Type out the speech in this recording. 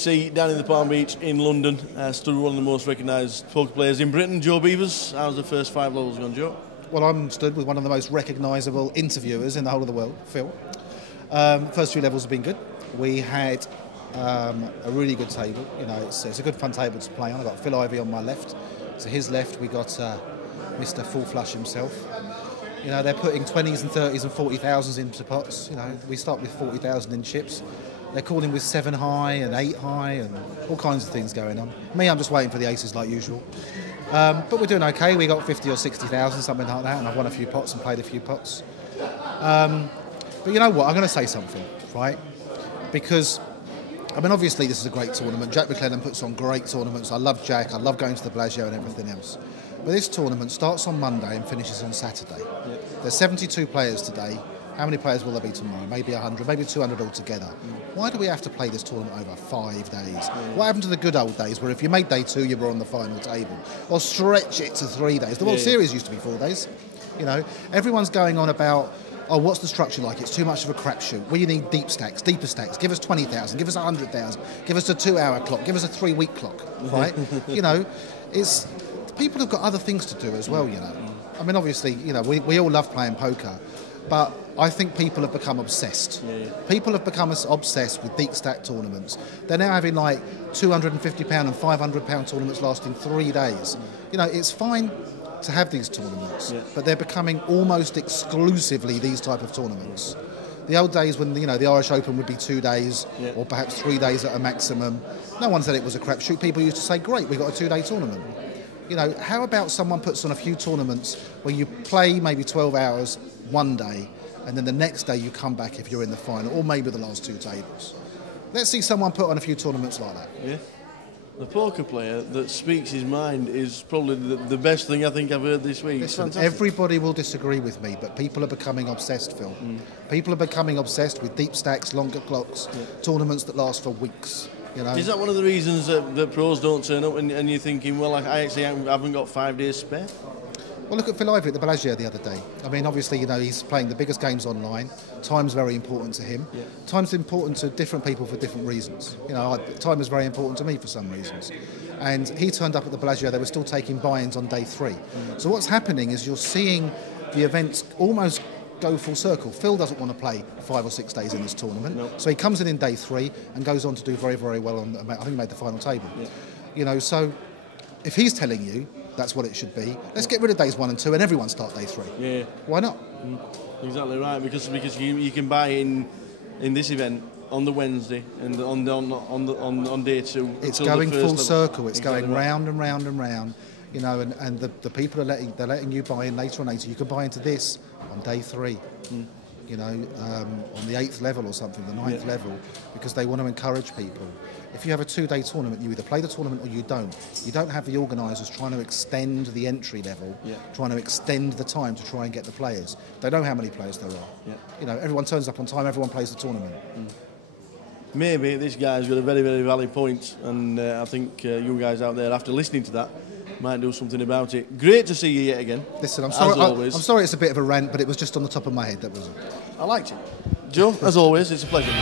WPT down in the Palm Beach in London. Stood with one of the most recognised poker players in Britain, Joe Beevers. How's the first 5 levels gone, Joe? Well, I'm stood with one of the most recognisable interviewers in the whole of the world, Phil. First 3 levels have been good. We had a really good table. You know, it's a good fun table to play on. I've got Phil Ivey on my left. To his left, we got Mr. Full Flush himself. You know, they're putting 20s and 30s and 40,000s into pots. You know, we start with 40,000 in chips. They're calling with 7 high and 8 high and all kinds of things going on. Me, I'm just waiting for the aces like usual. But we're doing okay. We got 50 or 60,000, something like that, and I've won a few pots and played a few pots. But you know what? I'm going to say something, right? Because, I mean, obviously this is a great tournament. Jack McClellan puts on great tournaments. I love Jack. I love going to the Bellagio and everything else. But this tournament starts on Monday and finishes on Saturday. Yep. There's 72 players today. How many players will there be tomorrow? Maybe 100, maybe 200 altogether. Why do we have to play this tournament over 5 days? What happened to the good old days where if you made day 2, you were on the final table? Or stretch it to 3 days. The World Series used to be 4 days. You know, everyone's going on about, oh, what's the structure like? It's too much of a crapshoot. We need deeper stacks. Give us 20,000, give us 100,000, give us a 2-hour clock, give us a 3-week clock, right? You know, people have got other things to do as well, you know. I mean, obviously, you know, we all love playing poker, but I think people have become obsessed. People have become obsessed with deep stack tournaments. They're now having like £250 and £500 tournaments lasting 3 days. You know, it's fine to have these tournaments, but they're becoming almost exclusively these type of tournaments. The old days when, you know, the Irish Open would be 2 days or perhaps 3 days at a maximum. No one said it was a crapshoot. People used to say, great, we got a 2-day tournament. You know, how about someone puts on a few tournaments where you play maybe 12 hours one day and then the next day you come back if you're in the final, or maybe the last 2 tables. Let's see someone put on a few tournaments like that. Yeah. The poker player that speaks his mind is probably the best thing I think I've heard this week. Listen, everybody will disagree with me, but people are becoming obsessed, Phil. People are becoming obsessed with deep stacks, longer clocks, tournaments that last for weeks. You know? Is that one of the reasons that pros don't turn up and you're thinking, well, I actually haven't got 5 days spare? Well, look at Phil Ivey at the Bellagio the other day. I mean, obviously, you know, he's playing the biggest games online. Time's very important to him. Time's important to different people for different reasons. You know, time is very important to me for some reasons. And he turned up at the Bellagio. They were still taking buy-ins on day 3. So what's happening is you're seeing the events almost go full circle. Phil doesn't want to play 5 or 6 days in this tournament, so he comes in day 3 and goes on to do very, very well on. I think he made the final table. You know, so if he's telling you that's what it should be, let's get rid of days 1 and 2 and everyone start day 3. Yeah. Why not? Exactly right, because you can buy in this event on the Wednesday and on day 2. It's going full circle. It's going round and round and round. You know, and the people are letting you buy in later and later. You can buy into this on day 3. You know, on the 8th level or something, the 9th level, because they want to encourage people. If you have a 2-day tournament, you either play the tournament or you don't. You don't have the organisers trying to extend the entry level, trying to extend the time to try and get the players. They know how many players there are. You know, everyone turns up on time, everyone plays the tournament. Maybe this guy's got a very, very valid point, and I think you guys out there, after listening to that, might do something about it. Great to see you yet again. Listen, I'm sorry it's a bit of a rant, but it was just on the top of my head, that was it. I liked it. Joe, as always, it's a pleasure.